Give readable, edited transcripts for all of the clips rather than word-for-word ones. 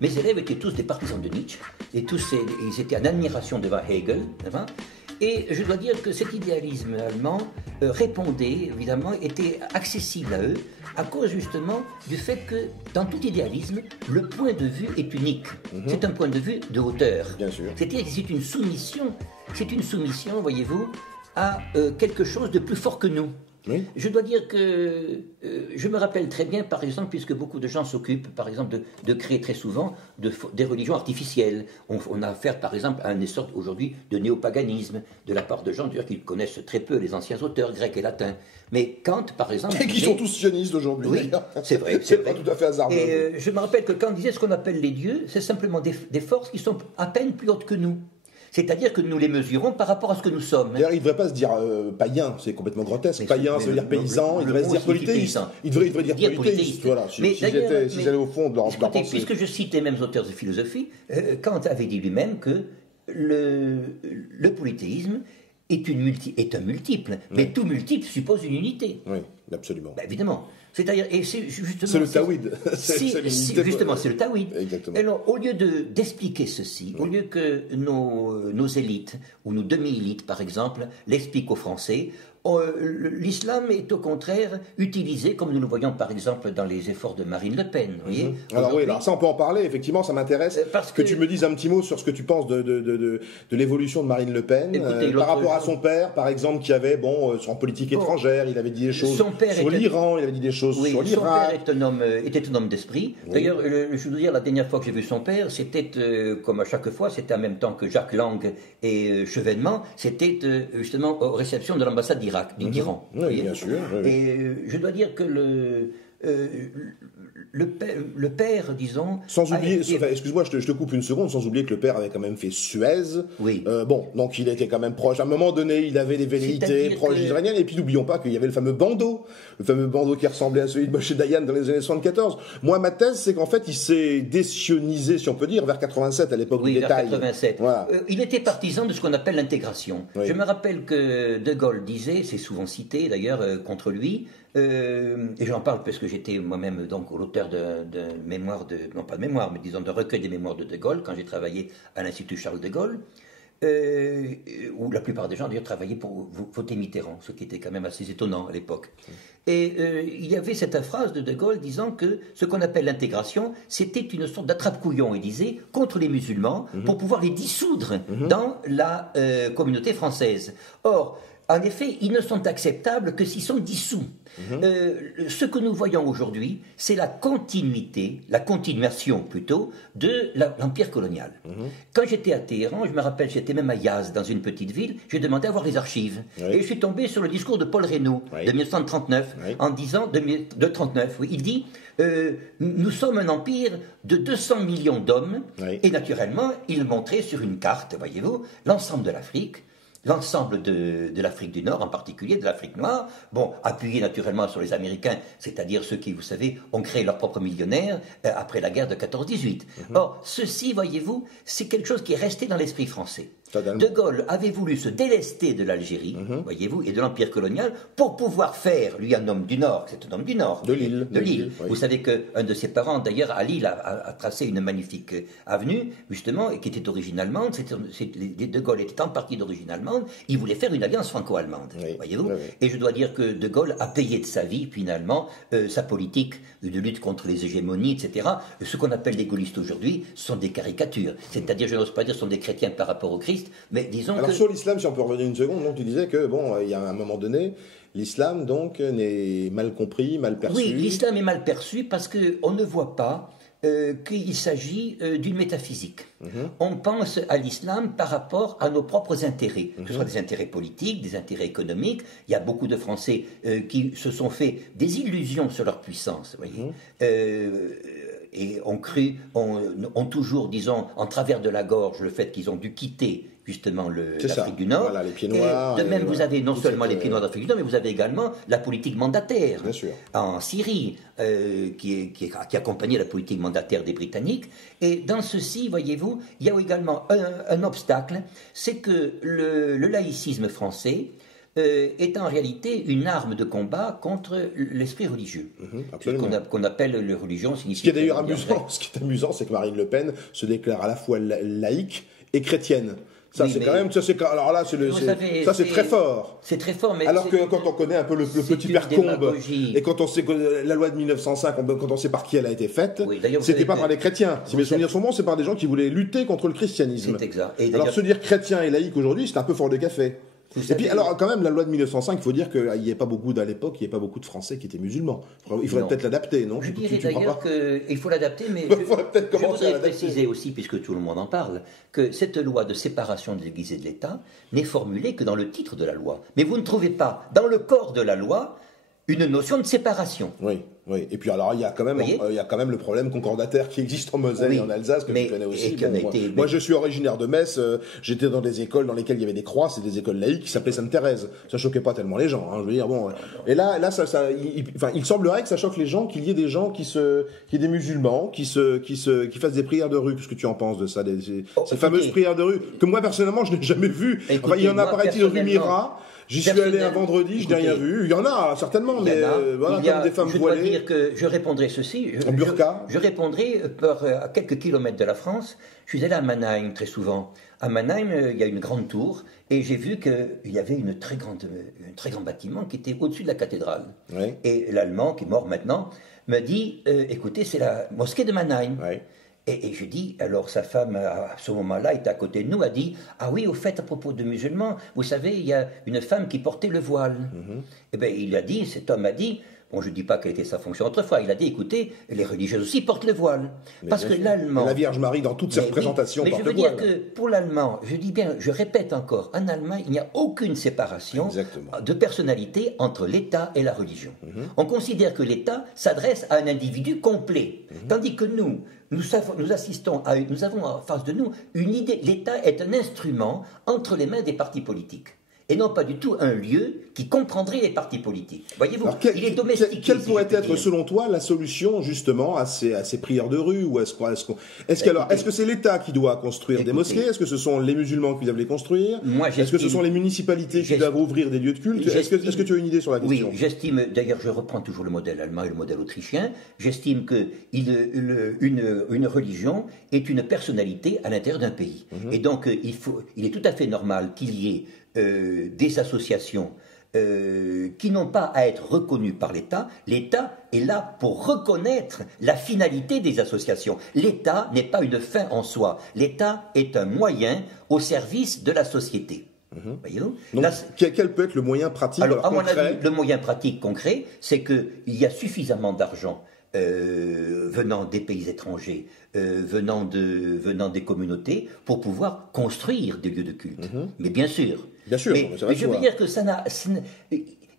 mes élèves étaient tous des partisans de Nietzsche, et ils étaient en admiration devant Hegel, hein. Et je dois dire que cet idéalisme allemand répondait, évidemment, était accessible à eux, à cause justement du fait que, dans tout idéalisme, le point de vue est unique. C'est un point de vue de hauteur. Bien sûr. C'est-à-dire que c'est une soumission, voyez-vous, à quelque chose de plus fort que nous. Oui. Je dois dire que je me rappelle très bien, par exemple, puisque beaucoup de gens s'occupent, par exemple, de créer très souvent des religions artificielles. On a affaire, par exemple, à un essor aujourd'hui de néopaganisme, de la part de gens d'ailleurs qui connaissent très peu les anciens auteurs grecs et latins. Mais Kant, par exemple... Et qui sont tous sionistes aujourd'hui. Oui, c'est vrai. C'est pas tout à fait hasardeux. Et je me rappelle que Kant disait ce qu'on appelle les dieux, c'est simplement des forces qui sont à peine plus hautes que nous. C'est-à-dire que nous les mesurons par rapport à ce que nous sommes. D'ailleurs, il ne devrait pas se dire païen, c'est complètement grotesque. Païen, ça veut dire paysan, il devrait se dire polythéiste. Il devrait dire polythéiste, voilà. Si j'allais au fond de leur pensée. Puisque je cite les mêmes auteurs de philosophie, Kant avait dit lui-même que le polythéisme est un multiple, mais tout multiple suppose une unité. Oui, absolument. Ben, évidemment. C'est-à-dire, et c'est justement... C'est le Tawhid. Justement, c'est le Tawhid. Exactement. Alors, au lieu d'expliquer ceci, au lieu que nos élites, ou nos demi-élites, par exemple, l'expliquent aux Français, l'islam est au contraire utilisé, comme nous le voyons par exemple dans les efforts de Marine Le Pen. Vous voyez, alors oui, alors ça on peut en parler, effectivement, ça m'intéresse. Parce que tu me dises un petit mot sur ce que tu penses de l'évolution de Marine Le Pen. Écoutez, par rapport à son père, par exemple, qui avait, en politique étrangère, il avait dit des choses sur l'Iran, il avait dit des choses sur l'Irak. Son père était un homme d'esprit. Oui. D'ailleurs, je dois dire, la dernière fois que j'ai vu son père, c'était, comme à chaque fois, c'était en même temps que Jacques Lang et Chevènement, c'était justement aux réceptions de l'ambassade d'Iran. Oui, bien sûr. Oui. Et je dois dire que le père, disons... Sans oublier, excuse-moi, je te coupe une seconde, sans oublier que le père avait quand même fait Suez. Oui. Donc il était quand même proche. À un moment donné, il avait des velléités proches israéliennes. Et puis n'oublions pas qu'il y avait le fameux bandeau qui ressemblait à celui de Moshe Dayan dans les années 74. Moi, ma thèse, c'est qu'en fait, il s'est désionisé, si on peut dire, vers 87, à l'époque du détail. Oui, vers 87. Voilà. Il était partisan de ce qu'on appelle l'intégration. Oui. Je me rappelle que De Gaulle disait, c'est souvent cité d'ailleurs contre lui, et j'en parle parce que j'étais moi-même donc l'auteur de mémoire, non pas de mémoire, mais disons de recueil des mémoires de Gaulle, quand j'ai travaillé à l'Institut Charles de Gaulle, où la plupart des gens d'ailleurs travaillaient pour voter Mitterrand, ce qui était quand même assez étonnant à l'époque. Et il y avait cette phrase de Gaulle disant que ce qu'on appelle l'intégration, c'était une sorte d'attrape-couillon, il disait, contre les musulmans, pour pouvoir les dissoudre dans la communauté française. Or, en effet, ils ne sont acceptables que s'ils sont dissous. Ce que nous voyons aujourd'hui, c'est la continuation plutôt, de l'empire colonial. Quand j'étais à Téhéran, je me rappelle, j'étais même à Yazd, dans une petite ville, j'ai demandé à voir les archives. Oui. Et je suis tombé sur le discours de Paul Reynaud, de 1939, en disant, de 39, oui, il dit... nous sommes un empire de 200 millions d'hommes, et naturellement, il montrait sur une carte, voyez-vous, l'ensemble de l'Afrique, l'ensemble de l'Afrique du Nord, en particulier de l'Afrique noire, appuyé naturellement sur les Américains, c'est-à-dire ceux qui, vous savez, ont créé leur propre millionnaire après la guerre de 14-18. Or, ceci, voyez-vous, c'est quelque chose qui est resté dans l'esprit français. De Gaulle avait voulu se délester de l'Algérie, voyez-vous, et de l'empire colonial, pour pouvoir faire, lui, un homme du Nord, c'est un homme du Nord. De Lille. Oui. Vous savez qu'un de ses parents, d'ailleurs, à Lille, a tracé une magnifique avenue, justement, et qui était d'origine allemande. De Gaulle était en partie d'origine allemande. Il voulait faire une alliance franco-allemande, voyez-vous. Et je dois dire que De Gaulle a payé de sa vie, finalement, sa politique de lutte contre les hégémonies, etc. Ce qu'on appelle les gaullistes aujourd'hui sont des caricatures. C'est-à-dire, je n'ose pas dire, sont des chrétiens par rapport au Christ, mais disons Alors sur l'islam, si on peut revenir une seconde, donc tu disais que, il y a un moment donné, l'islam, donc, n'est mal compris, mal perçu. Oui, l'islam est mal perçu parce qu'on ne voit pas qu'il s'agit d'une métaphysique. On pense à l'islam par rapport à nos propres intérêts, que ce soit des intérêts politiques, des intérêts économiques. Il y a beaucoup de Français qui se sont fait des illusions sur leur puissance, voyez. Et ont toujours, disons, en travers de la gorge, le fait qu'ils ont dû quitter justement l'Afrique du Nord. Voilà, les pieds noirs. Et de même, vous avez non seulement les pieds noirs d'Afrique du Nord, mais vous avez également la politique mandataire en Syrie, qui accompagnait la politique mandataire des Britanniques. Et dans ceci, voyez-vous, il y a également un obstacle, c'est que le laïcisme français est en réalité une arme de combat contre l'esprit religieux. Qu'on appelle les religions. Ce qui est d'ailleurs amusant, c'est que Marine Le Pen se déclare à la fois laïque et chrétienne. Ça, oui, c'est quand même, alors là, c'est très fort. C'est très fort, mais. Alors que quand on connaît un peu le petit père Combe, et quand on sait que la loi de 1905, quand on sait par qui elle a été faite, oui, c'était pas par les chrétiens. Si mes souvenirs sont bons, c'est par des gens qui voulaient lutter contre le christianisme. C'est exact. Alors se dire chrétien et laïque aujourd'hui, c'est un peu fort de café. Et puis, alors, quand même, la loi de 1905, il faut dire qu'il n'y avait pas beaucoup, à l'époque, il n'y avait pas beaucoup de Français qui étaient musulmans. Il faudrait peut-être l'adapter, non? Je dirais d'ailleurs qu'il faut l'adapter, mais je voudrais préciser aussi, puisque tout le monde en parle, que cette loi de séparation de l'Église et de l'État n'est formulée que dans le titre de la loi. Mais vous ne trouvez pas, dans le corps de la loi, une notion de séparation. Oui. Oui, et puis alors il y a quand même le problème concordataire qui existe en Moselle et en Alsace que tu connais aussi. Moi je suis originaire de Metz, j'étais dans des écoles dans lesquelles il y avait des croix, c'est des écoles laïques qui s'appelaient Sainte-Thérèse. Ça choquait pas tellement les gens, hein, je veux dire bon. Et là il semblerait que ça choque les gens, qu'il y ait des gens qu'il y ait des musulmans qui fassent des prières de rue. Qu'est-ce que tu en penses de ça, ces fameuses prières de rue que moi personnellement je n'ai jamais vues. Enfin, il y en a paraît-il rue Mira. J'y suis allé un vendredi, je n'ai rien vu. Il y en a certainement, mais voilà, comme des femmes voilées. Je dois dire que je répondrai ceci. En burqa. Je répondrai à quelques kilomètres de la France. Je suis allé à Mannheim très souvent. À Mannheim, il y a une grande tour et j'ai vu qu'il y avait un très grand bâtiment qui était au-dessus de la cathédrale. Oui. Et l'Allemand, qui est mort maintenant, me dit écoutez, c'est la mosquée de Mannheim. Oui. Et je dis, alors sa femme, à ce moment-là, était à côté de nous, a dit, ah oui, au fait, à propos de musulmans, vous savez, il y a une femme qui portait le voile. Eh bien, cet homme a dit, bon, je ne dis pas quelle était sa fonction autrefois, il a dit, écoutez, les religieuses aussi portent le voile. Mais parce que l'allemand... La Vierge Marie, dans toutes ses représentations, porte le voile. Mais je veux dire que, pour l'allemand, je dis bien, je répète encore, en allemand, il n'y a aucune séparation de personnalité entre l'État et la religion. On considère que l'État s'adresse à un individu complet, tandis que nous avons en face de nous une idée. L'État est un instrument entre les mains des partis politiques. Et non pas du tout un lieu qui comprendrait les partis politiques. Voyez-vous, il est domestiqué. Quelle pourrait être, selon toi, la solution, justement, à ces prières de rue ou est-ce que c'est l'État qui doit construire des mosquées? Est-ce que ce sont les musulmans qui doivent les construire? Est-ce que ce sont les municipalités qui doivent ouvrir des lieux de culte? Est-ce que tu as une idée sur la question? Oui, j'estime, d'ailleurs, je reprends toujours le modèle allemand et le modèle autrichien, j'estime qu'une religion est une personnalité à l'intérieur d'un pays. Et donc, il est tout à fait normal qu'il y ait des associations qui n'ont pas à être reconnues par l'État. L'État est là pour reconnaître la finalité des associations. L'État n'est pas une fin en soi. L'État est un moyen au service de la société. Voyez-vous ? Donc, quel peut être le moyen pratique? Alors, à mon avis, le moyen pratique concret, c'est qu'il y a suffisamment d'argent venant des pays étrangers, venant des communautés, pour pouvoir construire des lieux de culte. Mais bien sûr. Bien sûr, mais je veux dire que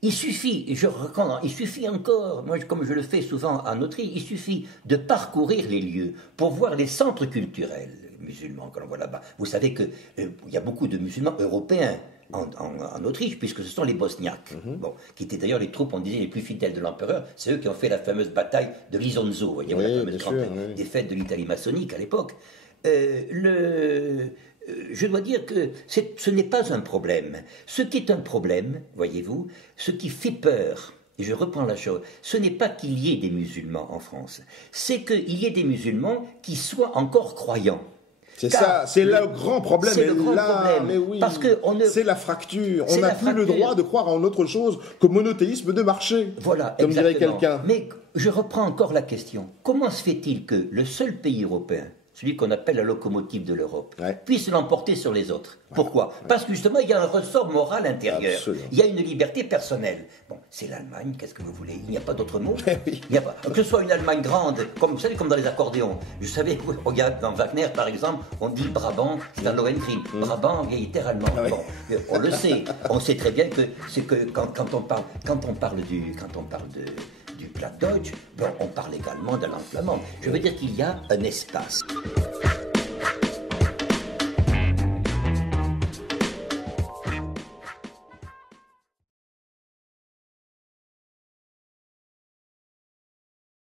il suffit encore, moi comme je le fais souvent en Autriche, il suffit de parcourir les lieux pour voir les centres culturels musulmans que l'on voit là-bas. Vous savez qu'il y a beaucoup de musulmans européens en Autriche, puisque ce sont les Bosniaques, qui étaient d'ailleurs les troupes, on disait, les plus fidèles de l'empereur. C'est eux qui ont fait la fameuse bataille de l'Isonzo, voyez-vous, la fameuse défaite de l'Italie maçonnique à l'époque. Je dois dire que ce n'est pas un problème. Ce qui est un problème, voyez-vous, ce qui fait peur, et je reprends la chose, ce n'est pas qu'il y ait des musulmans en France, c'est qu'il y ait des musulmans qui soient encore croyants. C'est ça, c'est le grand problème. C'est le grand problème. Mais oui, parce que c'est la fracture. On n'a plus le droit de croire en autre chose qu'au monothéisme de marché. Voilà, comme dirait quelqu'un. Mais je reprends encore la question. Comment se fait-il que le seul pays européen, celui qu'on appelle la locomotive de l'Europe, puisse l'emporter sur les autres? Pourquoi? Parce que justement, il y a un ressort moral intérieur. Absolument. Il y a une liberté personnelle. Bon, c'est l'Allemagne, qu'est-ce que vous voulez? Il n'y a pas d'autre mot. Il n'y a pas, que ce soit une Allemagne grande, comme vous savez, comme dans les accordéons. Je savais, regarde, dans Wagner, par exemple, on dit Brabant, c'est un Lohengrin. Brabant, vieille terre allemande. Bon, on le sait. On sait très bien que c'est que quand on parle du Plattdeutsch, bon, on parle également de la langue flamande. Je veux dire qu'il y a un espace.